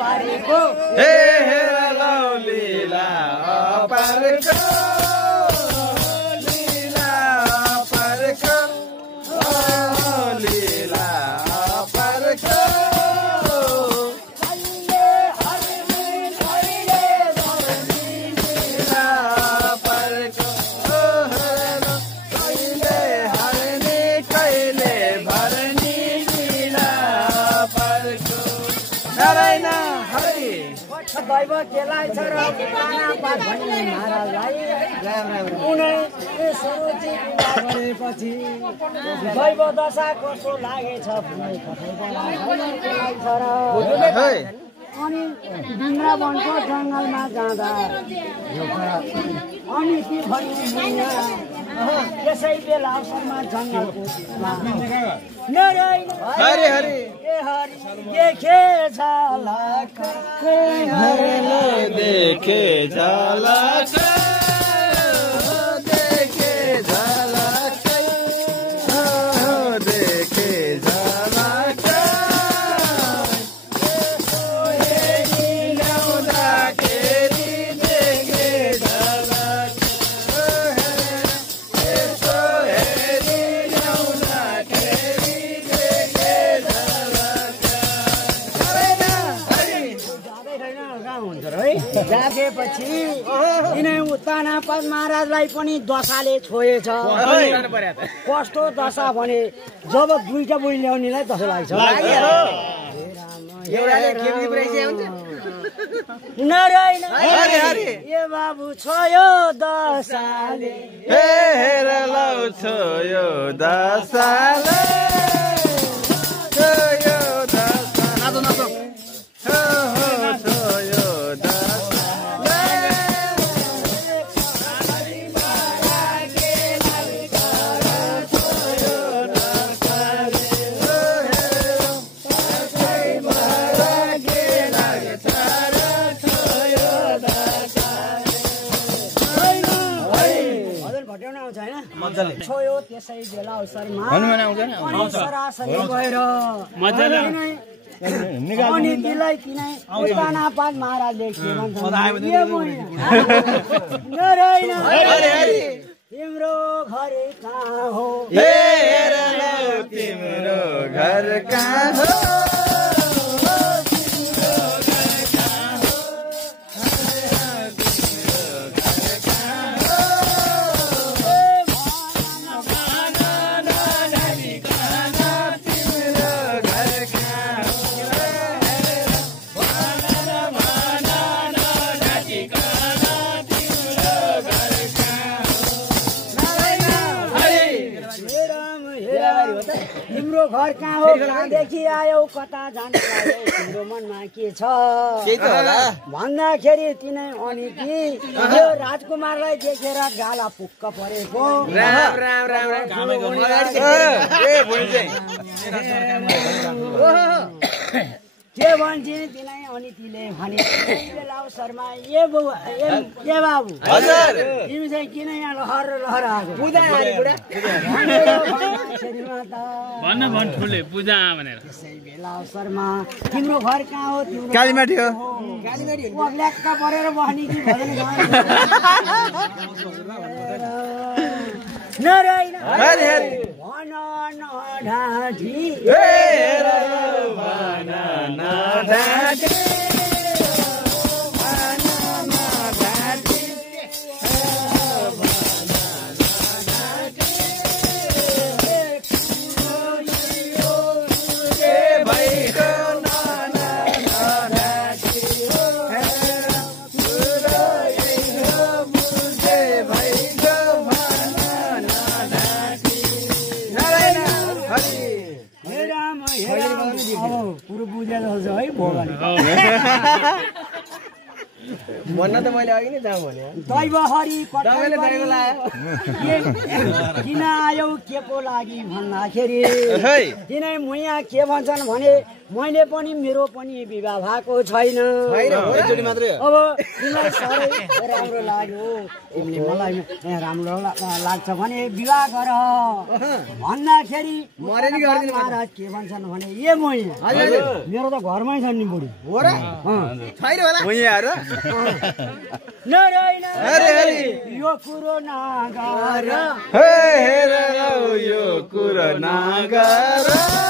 पारेको हे हेर लीला अपारको लीला अपारको लीला अपारको दैव केलाई छ र काना पात भन्ने महाराजलाई उनै सरोजी विवाह गरेपछि दैव दशा कस्तो लागेछ भन्ने कथै केलाई छ र अनि वृन्दावनको जङ्गलमा जाँदा अनि के भन्नु त्यसै बेला अवसरमा जङ्गलको हरि हरि देखे झलक देखे झलक देखे झलक देखे झलक ल्याउँदाखेरि देखे झलक यसो हेरी ल्याउँदाखेरि देखे झलक जागेपछि यिनै तानापात महाराजलाई पनि दशाले छोएछ कस्तो दशा भने जब दुईटा बुढी ल्याउनेलाई दशा लाग्छ ए बाबु छोयो दशाले हेर लौ छोयो दशाले छोयो दशा छोयो छोयो त्यसै बेला अवसरमा सरासरी भएर अनि तिलाई किनै तानापात महाराजले के तिम्रो घर कहाँ हो हेर लौ तिम्रो घर कहाँ हो तिम्रो घर कहाँ हो कहाँदेखि आयौ कता जानु लाग्यो तिम्रो मनमा के छ भन्दाखेरि तिनै अनि कि यो राजकुमारलाई देखेर गाला पुक्क परेको के भन्छ तिनै अनि तिले भने अवसरमा ए बाबु तिमी चाहिँ किन यहाँ लहर लहर आएको त्यसै बेला अवसरमा तिम्रो घर कहाँ हो तिम्रो कालीमाटी हो ल्याक्क परेर बस्ने कि भजन नारायण भन नढाँटी भन्न त मैले अघि नै जाउँ भने दैव हरि दबाईले दैव लायो किन आयौ के को लागि भन्दाखेरि है किनै मुया के भन्छन् भने मैले पनि मेरो पनि विवाह भएको छैन एकचोटि मात्रै अब तिमीलाई साह्रै राम्रो लाग्यो तिमीले मलाई राम्रो लाग्छ भने विवाह गर भन्दाखेरि महाराज के भन्छन् भने ए मुया मेरो त घरमै छ नि बुढी हो र छैन होला मुयाहरु नारायण हरे हरे यो कुरो नगर हे हेर लौ यो कुरो नगर